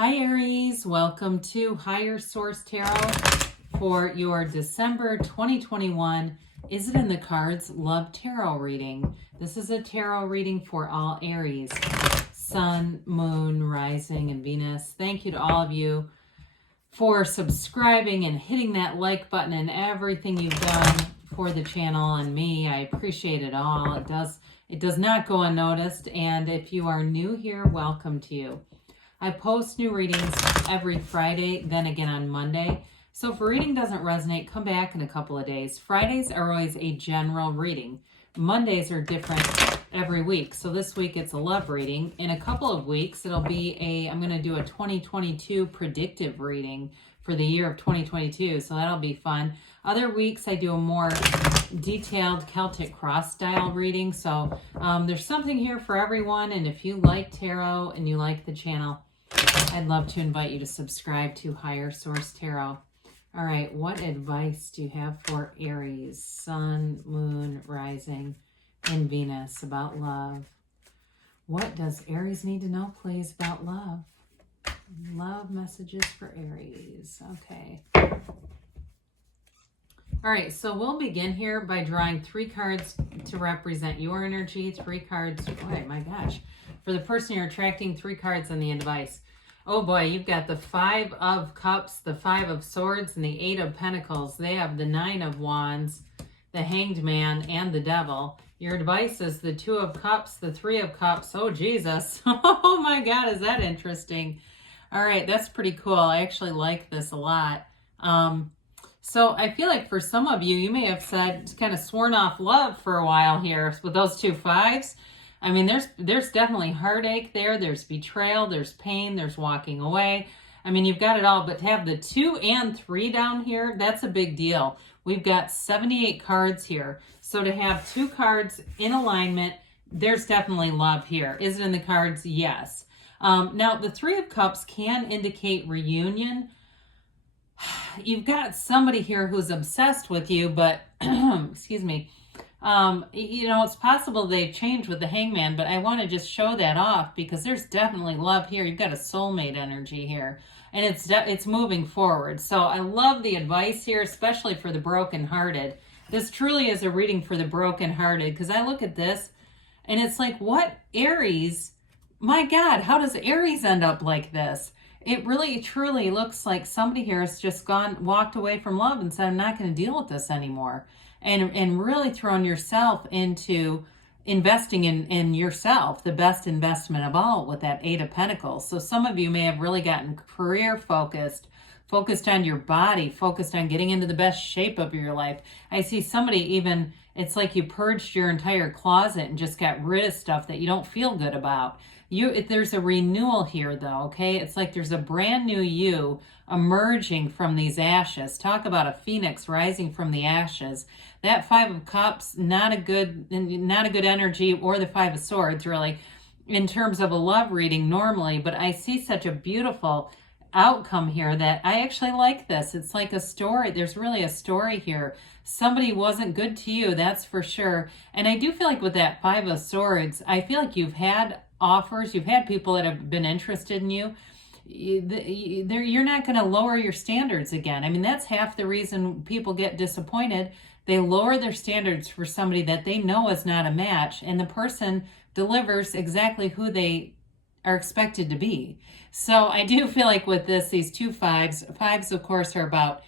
Hi Aries, welcome to Higher Source Tarot for your December 2021 Is It in the Cards Love Tarot reading. This is a tarot reading for all Aries, Sun, Moon, Rising, and Venus. Thank you to all of you for subscribing and hitting that like button and everything you've done for the channel and me. I appreciate it all. It does not go unnoticed, and if you are new here, welcome to you. I post new readings every Friday, then again on Monday. So if a reading doesn't resonate, come back in a couple of days. Fridays are always a general reading. Mondays are different every week. So this week it's a love reading. In a couple of weeks, I'm going to do a 2022 predictive reading for the year of 2022. So that'll be fun. Other weeks I do a more detailed Celtic cross style reading. So there's something here for everyone. And if you like tarot and you like the channel, I'd love to invite you to subscribe to Higher Source Tarot. All right, what advice do you have for Aries, Sun, Moon, Rising, and Venus about love? What does Aries need to know, please, about love? Love messages for Aries. Okay. All right, so we'll begin here by drawing 3 cards to represent your energy. 3 cards, oh my gosh. For the person you're attracting, 3 cards on the advice. Oh boy, you've got the 5 of Cups, the 5 of Swords, and the 8 of Pentacles. They have the 9 of Wands, the Hanged Man, and the Devil. Your advice is the 2 of Cups, the 3 of Cups. Oh, Jesus. Oh my God, is that interesting? All right, that's pretty cool. I actually like this a lot. So I feel like for some of you, you may have said, kind of sworn off love for a while here with those 2 5s. I mean, there's definitely heartache there. There's betrayal. There's pain. There's walking away. I mean, you've got it all. But to have the 2 and 3 down here, that's a big deal. We've got 78 cards here. So to have 2 cards in alignment, there's definitely love here. Is it in the cards? Yes. Now, the 3 of Cups can indicate reunion. You've got somebody here who's obsessed with you, but, excuse me, it's possible they've changed with the Hangman, but I want to just show that off because there's definitely love here. You've got a soulmate energy here, and it's moving forward. So I love the advice here, especially for the brokenhearted. This truly is a reading for the brokenhearted because I look at this and it's like, what Aries? My God, how does Aries end up like this? It really, truly looks like somebody here has just walked away from love and said, I'm not going to deal with this anymore. And really thrown yourself into investing in yourself, the best investment of all with that 8 of Pentacles. So some of you may have really gotten career focused on your body, focused on getting into the best shape of your life. I see somebody even, it's like you purged your entire closet and just got rid of stuff that you don't feel good about. There's a renewal here though, okay? It's like there's a brand new you emerging from these ashes. Talk about a phoenix rising from the ashes. That 5 of Cups, not a good energy, or the 5 of Swords really, in terms of a love reading normally, but I see such a beautiful outcome here that I actually like this. It's like a story. There's really a story here. Somebody wasn't good to you, that's for sure. And I do feel like with that 5 of Swords, I feel like you've had offers, you've had people that have been interested in you. You're not going to lower your standards again. I mean, that's half the reason people get disappointed. They lower their standards for somebody that they know is not a match, and the person delivers exactly who they are expected to be. So I do feel like with these 2 5s of course are about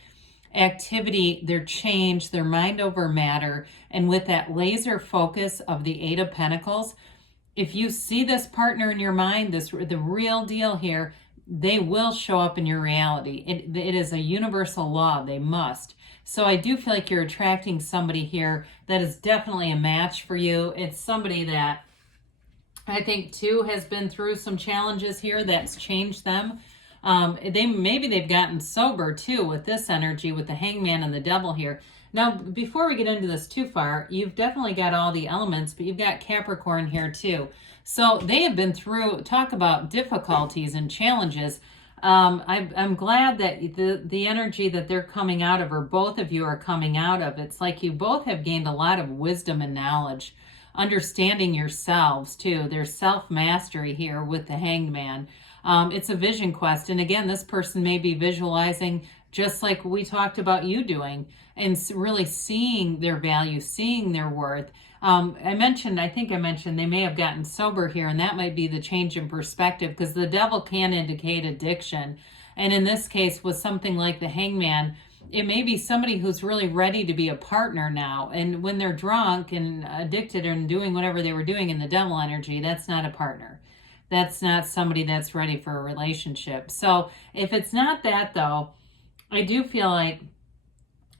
activity, their change, their mind over matter, and with that laser focus of the 8 of Pentacles, if you see this partner in your mind, the real deal here, they will show up in your reality. It is a universal law. They must. So I do feel like you're attracting somebody here that is definitely a match for you. It's somebody that I think too has been through some challenges here that's changed them. Maybe they've gotten sober too with this energy, with the Hangman and the Devil here. Now, before we get into this too far, you've definitely got all the elements, but you've got Capricorn here too. So they have been through, talk about difficulties and challenges. I'm glad that the energy that they're coming out of, or both of you are coming out of, it's like you both have gained a lot of wisdom and knowledge, understanding yourselves too. There's self-mastery here with the Hanged Man. It's a vision quest. And again, this person may be visualizing just like we talked about you doing, and really seeing their value, seeing their worth. I think I mentioned they may have gotten sober here, and that might be the change in perspective, because the devil can indicate addiction. And in this case, with something like the Hangman, it may be somebody who's really ready to be a partner now. And when they're drunk and addicted and doing whatever they were doing in the devil energy, that's not a partner. That's not somebody that's ready for a relationship. So if it's not that, though, I do feel like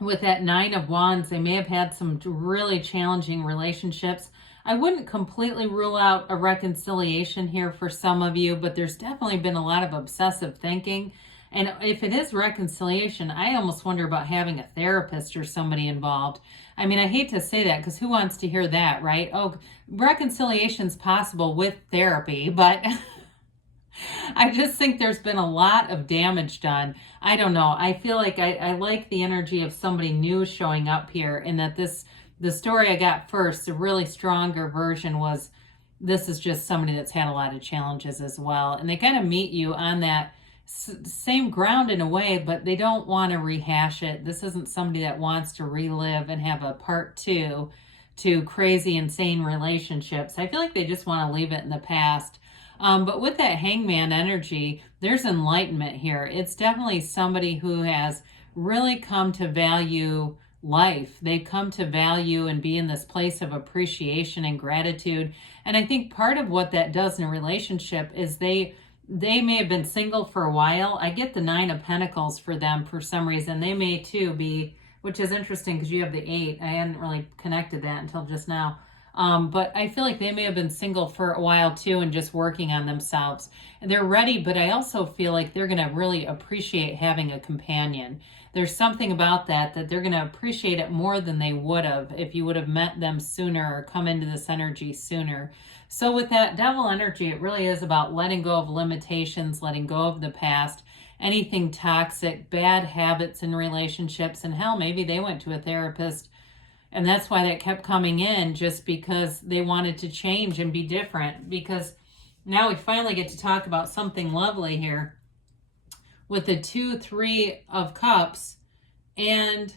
with that Nine of Wands, they may have had some really challenging relationships. I wouldn't completely rule out a reconciliation here for some of you, but there's definitely been a lot of obsessive thinking. And if it is reconciliation, I almost wonder about having a therapist or somebody involved. I mean, I hate to say that, because who wants to hear that, right? Oh, reconciliation's possible with therapy, but I just think there's been a lot of damage done. I don't know. I feel like I like the energy of somebody new showing up here, and that the story I got first, the really stronger version, was this is just somebody that's had a lot of challenges as well. And they kind of meet you on that same ground in a way, but they don't want to rehash it. This isn't somebody that wants to relive and have a part two to crazy, insane relationships. I feel like they just want to leave it in the past. But with that Hangman energy, there's enlightenment here. It's definitely somebody who has really come to value life. They come to value and be in this place of appreciation and gratitude. And I think part of what that does in a relationship is they may have been single for a while. I get the Nine of Pentacles for them for some reason. They may too be, which is interesting because you have the 8. I hadn't really connected that until just now. But I feel like they may have been single for a while too and just working on themselves. And they're ready, but I also feel like they're going to really appreciate having a companion. There's something about that they're going to appreciate it more than they would have if you would have met them sooner or come into this energy sooner. So with that devil energy, it really is about letting go of limitations, letting go of the past, anything toxic, bad habits in relationships. And hell, maybe they went to a therapist, and that's why that kept coming in, just because they wanted to change and be different. Because now we finally get to talk about something lovely here with the 2, 3 of Cups and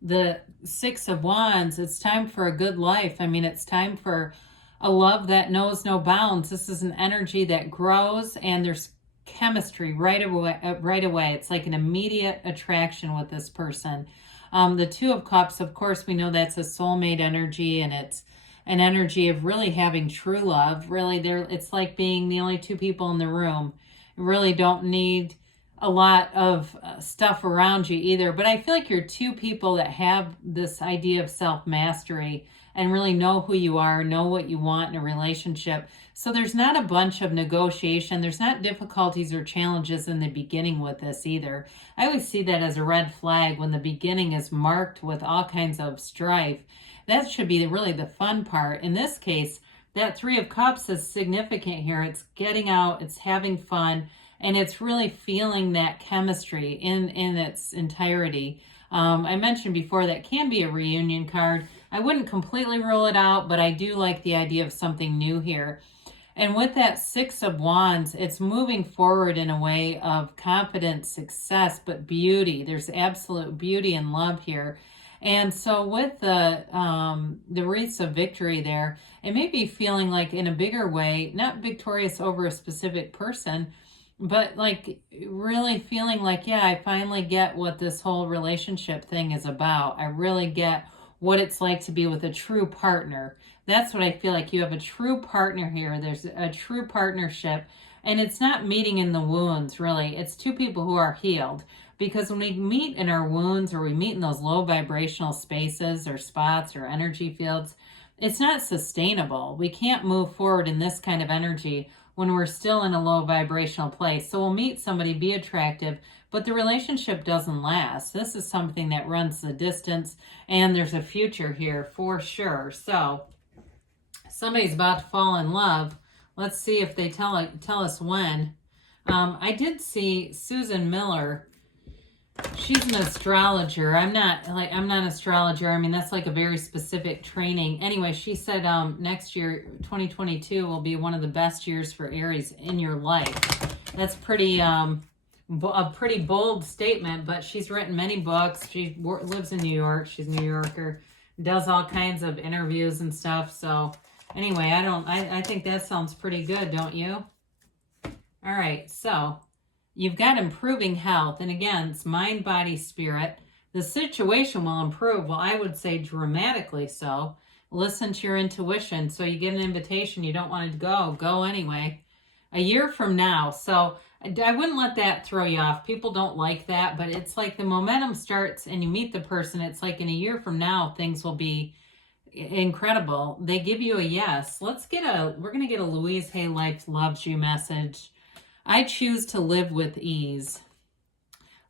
the 6 of Wands. It's time for a good life. I mean, it's time for a love that knows no bounds. This is an energy that grows, and there's chemistry right away. It's like an immediate attraction with this person. The 2 of Cups, of course, we know that's a soulmate energy, and it's an energy of really having true love. Really, it's like being the only 2 people in the room. You really don't need a lot of stuff around you either. But I feel like you're 2 people that have this idea of self-mastery and really know who you are, know what you want in a relationship. So there's not a bunch of negotiation. There's not difficulties or challenges in the beginning with this either. I always see that as a red flag when the beginning is marked with all kinds of strife. That should be really the fun part. In this case, that 3 of Cups is significant here. It's getting out, it's having fun, and it's really feeling that chemistry in its entirety. I mentioned before that can be a reunion card. I wouldn't completely rule it out, but I do like the idea of something new here. And with that 6 of Wands, it's moving forward in a way of confidence, success, but beauty. There's absolute beauty and love here. And so with the wreaths of victory there, it may be feeling like in a bigger way, not victorious over a specific person, but like really feeling like, yeah, I finally get what this whole relationship thing is about. I really get what it's like to be with a true partner. That's what I feel like. You have a true partner here. There's a true partnership, and it's not meeting in the wounds, really. It's 2 people who are healed. Because when we meet in our wounds, or we meet in those low vibrational spaces or spots or energy fields, it's not sustainable. We can't move forward in this kind of energy when we're still in a low vibrational place. So we'll meet somebody, be attractive, but the relationship doesn't last. This is something that runs the distance, and there's a future here for sure. So somebody's about to fall in love. Let's see if they tell us when. I did see Susan Miller. She's an astrologer. I'm not an astrologer. I mean, that's like a very specific training. Anyway, she said next year, 2022, will be one of the best years for Aries in your life. That's pretty a pretty bold statement, but she's written many books. She lives in New York. She's a New Yorker, does all kinds of interviews and stuff. So anyway, I think that sounds pretty good, don't you? All right, so you've got improving health, and again, it's mind, body, spirit. The situation will improve. Well, I would say dramatically so. Listen to your intuition. So you get an invitation, you don't want to go anyway. A year from now, so I wouldn't let that throw you off. People don't like that, but it's like the momentum starts and you meet the person. It's like in a year from now, things will be incredible. They give you a yes. We're going to get a Louise Hay Life Loves You message. I choose to live with ease.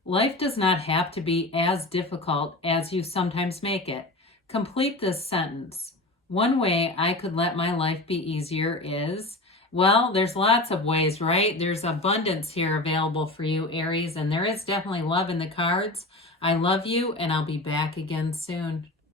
Life does not have to be as difficult as you sometimes make it. Complete this sentence. One way I could let my life be easier is, well, there's lots of ways, right? There's abundance here available for you, Aries, and there is definitely love in the cards. I love you, and I'll be back again soon.